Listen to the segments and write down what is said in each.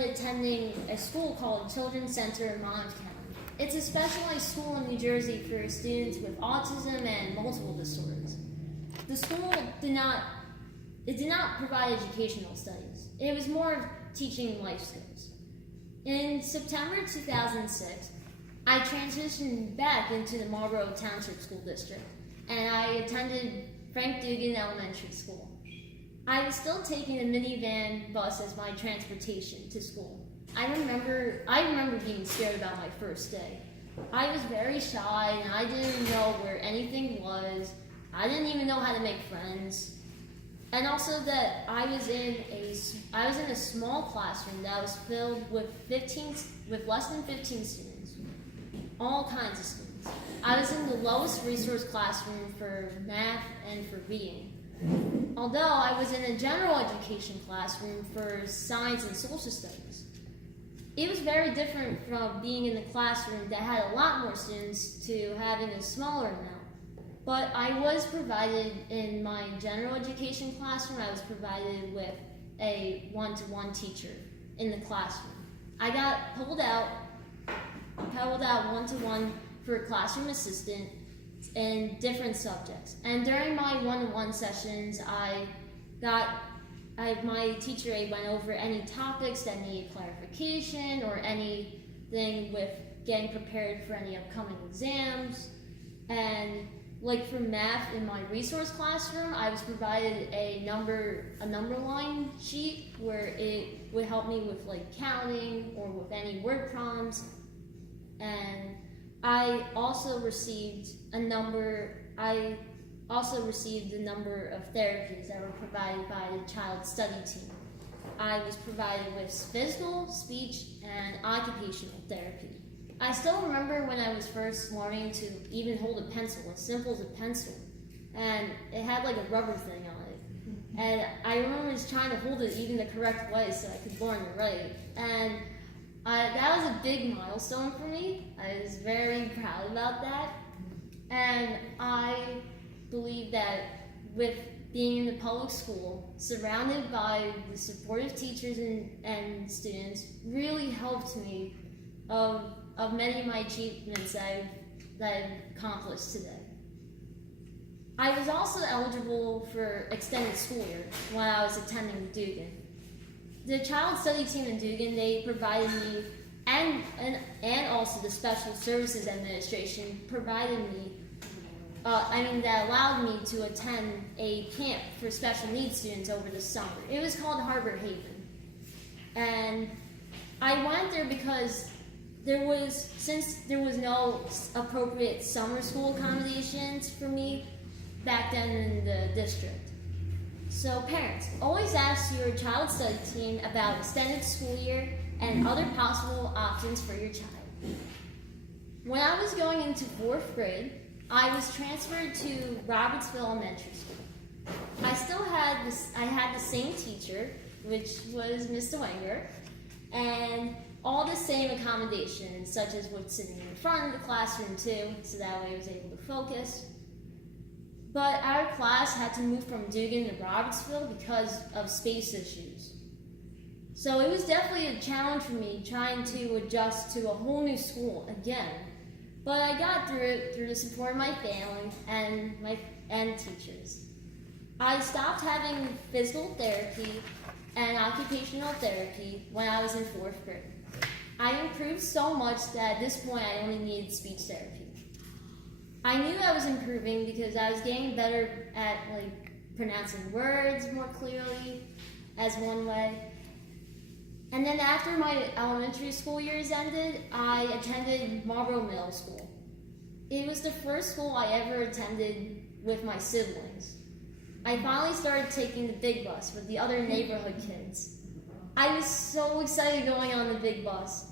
attending a school called Children's Center in Monmouth County. It's a specialized school in New Jersey for students with autism and multiple disorders. The school did not provide educational studies. It was more of teaching life skills. In September 2006, I transitioned back into the Marlboro Township School District, and I attended Frank Dugan Elementary School. I was still taking a minivan bus as my transportation to school. I remember being scared about my first day. I was very shy and I didn't know where anything was. I didn't even know how to make friends. And also that I was in a small classroom that was filled with less than 15 students. All kinds of students. I was in the lowest resource classroom for math and for reading. Although I was in a general education classroom for science and social studies. It was very different from being in the classroom that had a lot more students to having a smaller amount. But I was provided in my general education classroom, I was provided with a one-to-one teacher in the classroom. I got pulled out one-to-one for a classroom assistant in different subjects. And during my one-to-one sessions, my teacher aide went over any topics that needed clarification or anything with getting prepared for any upcoming exams. And like for math in my resource classroom, I was provided a number line sheet where it would help me with like counting or with any word problems. And I also received a number of therapies that were provided by the child study team. I was provided with physical, speech, and occupational therapy. I still remember when I was first learning to even hold a pencil, as simple as a pencil, and it had like a rubber thing on it. And I remember just trying to hold it even the correct way so I could learn to write. And that was a big milestone for me. I was very proud about that. And I believe that with being in the public school, surrounded by the supportive teachers and students, really helped me of many of my achievements that I've accomplished today. I was also eligible for extended school year when I was attending Dugan. The child study team in Dugan, they provided me, and also the Special Services Administration provided me, that allowed me to attend a camp for special needs students over the summer. It was called Harbor Haven. And I went there because since there was no appropriate summer school accommodations for me back then in the district. So parents, always ask your child study team about extended school year and other possible options for your child. When I was going into 4th grade, I was transferred to Robertsville Elementary School. I had the same teacher, which was Miss DeWanger, and all the same accommodations, such as with sitting in front of the classroom too, so that way I was able to focus. But our class had to move from Dugan to Robertsville because of space issues. So it was definitely a challenge for me trying to adjust to a whole new school again. But I got through it through the support of my family and teachers. I stopped having physical therapy and occupational therapy when I was in 4th grade. I improved so much that at this point I only needed speech therapy. I knew I was improving because I was getting better at pronouncing words more clearly as one way. And then after my elementary school years ended, I attended Marlboro Middle School. It was the first school I ever attended with my siblings. I finally started taking the big bus with the other neighborhood kids. I was so excited going on the big bus.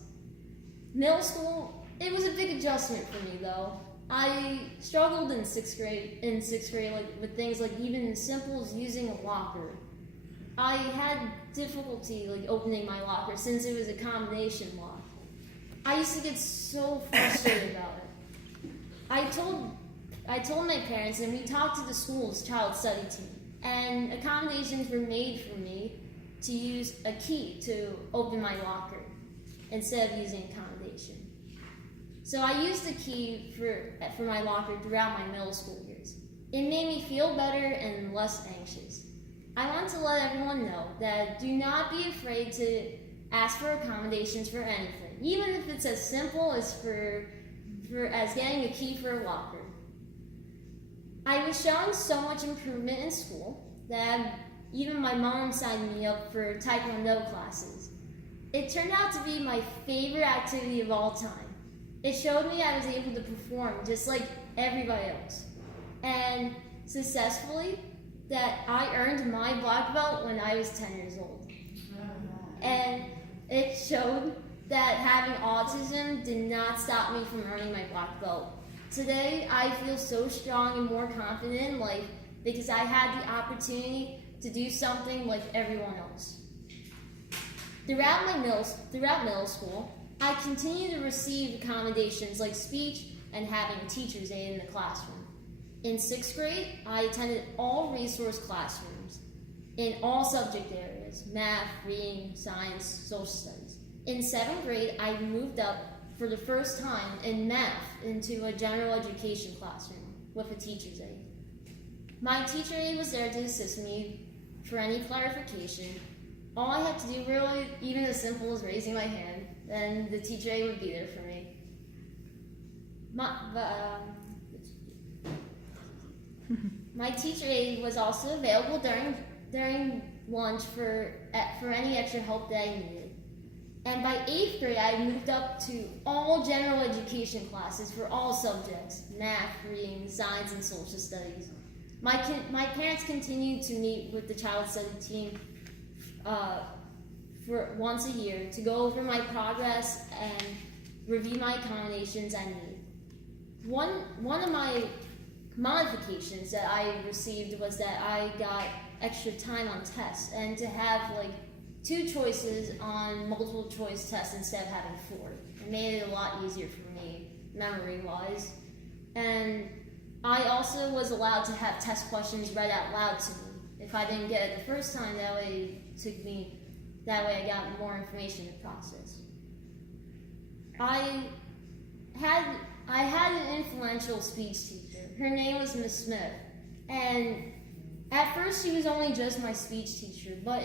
Middle school, it was a big adjustment for me though. I struggled in sixth grade with things like even as simple as using a locker. I had difficulty opening my locker since it was a combination lock. I used to get so frustrated about it. I told my parents, and we talked to the school's child study team, and accommodations were made for me, to use a key to open my locker instead of using accommodation. So I used the key for my locker throughout my middle school years. It made me feel better and less anxious. I want to let everyone know that do not be afraid to ask for accommodations for anything, even if it's as simple as as getting a key for a locker. I was showing so much improvement in school that even my mom signed me up for Taekwondo classes. It turned out to be my favorite activity of all time. It showed me I was able to perform just like everybody else. And successfully, that I earned my black belt when I was 10 years old. And it showed that having autism did not stop me from earning my black belt. Today, I feel so strong and more confident in life because I had the opportunity to do something like everyone else. Throughout middle school, I continued to receive accommodations like speech and having a teacher's aide in the classroom. In 6th grade, I attended all resource classrooms in all subject areas: math, reading, science, social studies. In 7th grade, I moved up for the first time in math into a general education classroom with a teacher's aide. My teacher aide was there to assist me for any clarification. All I had to do, really, even as simple as raising my hand, then the teacher aide would be there for me. My teacher aide was also available during lunch for any extra help that I needed. And by 8th grade, I moved up to all general education classes for all subjects: math, reading, science, and social studies. My parents continued to meet with the child study team for once a year to go over my progress and review my accommodations I need. One of my modifications that I received was that I got extra time on tests, and to have 2 choices on multiple choice tests instead of having 4. It made it a lot easier for me, memory-wise. And I also was allowed to have test questions read out loud to me. If I didn't get it the first time, that way I got more information to process. I had an influential speech teacher. Her name was Miss Smith, and at first she was only just my speech teacher, but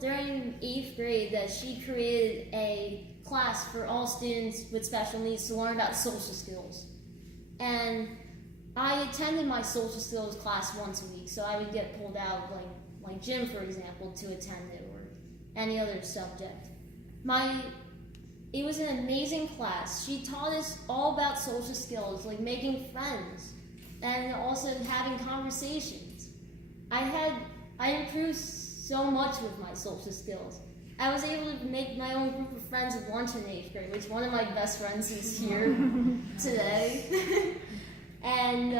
during 8th grade that she created a class for all students with special needs to learn about social skills. And I attended my social skills class once a week, so I would get pulled out, like gym, for example, to attend it, or any other subject. It was an amazing class. She taught us all about social skills, like making friends, and also having conversations. I improved so much with my social skills. I was able to make my own group of friends at lunch in 8th grade, which one of my best friends is here today. And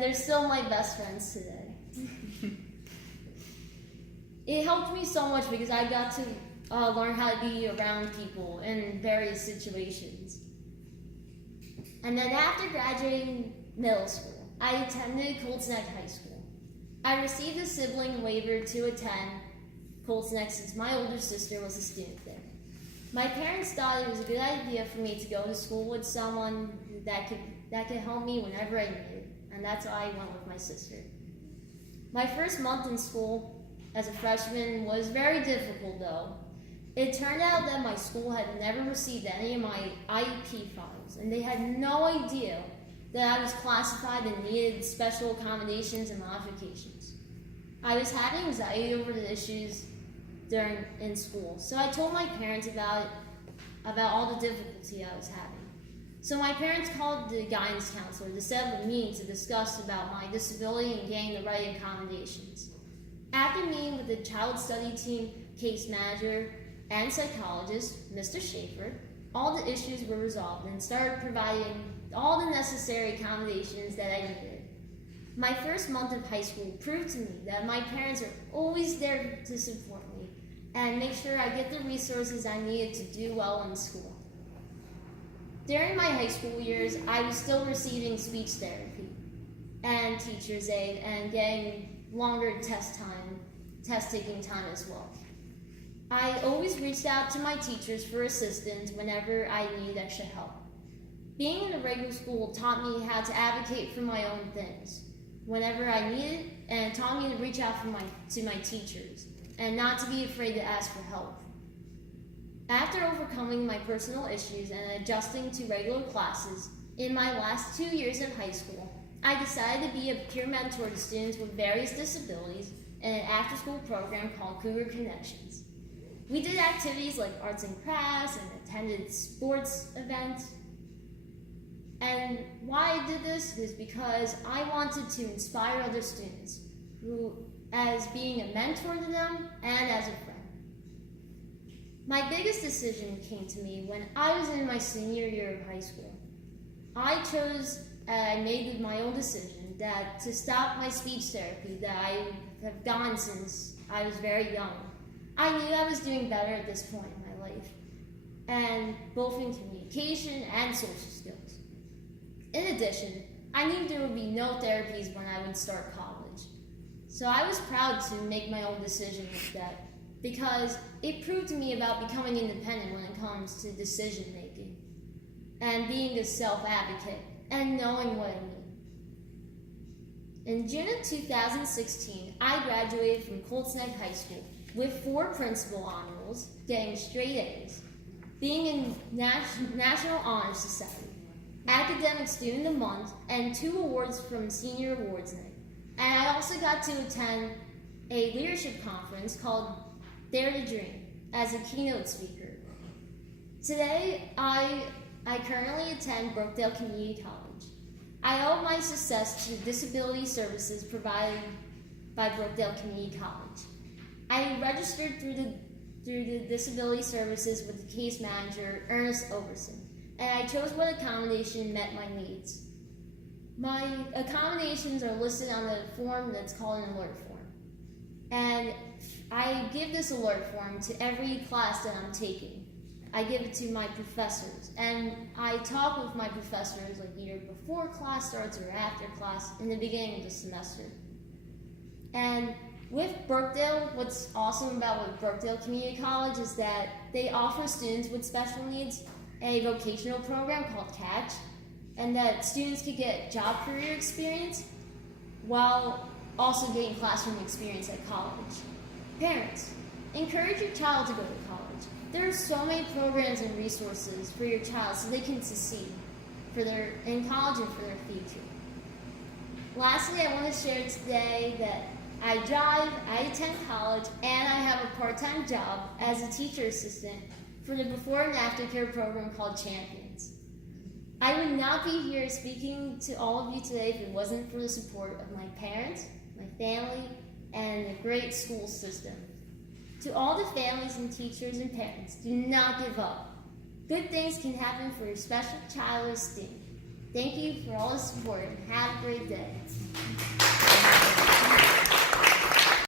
they're still my best friends today. It helped me so much because I got to learn how to be around people in various situations. And then after graduating middle school, I attended Colts Neck High School. I received a sibling waiver to attend Colts Neck since my older sister was a student there. My parents thought it was a good idea for me to go to school with someone that could help me whenever I needed, and that's why I went with my sister. My first month in school as a freshman was very difficult, though. It turned out that my school had never received any of my IEP files, and they had no idea that I was classified and needed special accommodations and modifications. I was having anxiety over the issues in school, so I told my parents about all the difficulty I was having. So my parents called the guidance counselor to set up a meeting to discuss about my disability and getting the right accommodations. After meeting with the child study team, case manager, and psychologist, Mr. Schaefer, all the issues were resolved and started providing all the necessary accommodations that I needed. My first month of high school proved to me that my parents are always there to support me and make sure I get the resources I needed to do well in school. During my high school years, I was still receiving speech therapy and teacher's aid and getting longer test time test-taking time as well. I always reached out to my teachers for assistance whenever I needed extra help. Being in a regular school taught me how to advocate for my own things whenever I needed, and taught me to reach out to my teachers and not to be afraid to ask for help. After overcoming my personal issues and adjusting to regular classes, in my last 2 years of high school, I decided to be a peer mentor to students with various disabilities in an after-school program called Cougar Connections. We did activities like arts and crafts and attended sports events. And why I did this is because I wanted to inspire other students as being a mentor to them and as a friend. My biggest decision came to me when I was in my senior year of high school. I made my own decision that to stop my speech therapy that I have gone since I was very young. I knew I was doing better at this point in my life, and both in communication and social skills. In addition, I knew there would be no therapies when I would start college. So I was proud to make my own decision with that, because it proved to me about becoming independent when it comes to decision making and being a self-advocate and knowing what I need. In June of 2016, I graduated from Colts Neck High School with 4 principal honors, getting straight A's, being in National Honor Society, Academic Student of the Month, and 2 awards from Senior Awards Night. And I also got to attend a leadership conference called Dare to Dream as a keynote speaker. Today, I currently attend Brookdale Community College. I owe my success to disability services provided by Brookdale Community College. I registered through the disability services with the case manager, Ernest Overson, and I chose what accommodation met my needs. My accommodations are listed on the form that's called an alert form. And I give this alert form to every class that I'm taking. I give it to my professors, and I talk with my professors like either before class starts or after class in the beginning of the semester. And with Brookdale, what's awesome about Brookdale Community College is that they offer students with special needs a vocational program called Catch, and that students could get job career experience while also getting classroom experience at college. Parents, encourage your child to go to college. There are so many programs and resources for your child so they can succeed in college and for their future. Lastly, I want to share today that I drive, I attend college, and I have a part-time job as a teacher assistant for the before and after care program called Champions. I would not be here speaking to all of you today if it wasn't for the support of my parents, my family, and the great school system. To all the families and teachers and parents, do not give up. Good things can happen for your special child or student. Thank you for all the support and have a great day.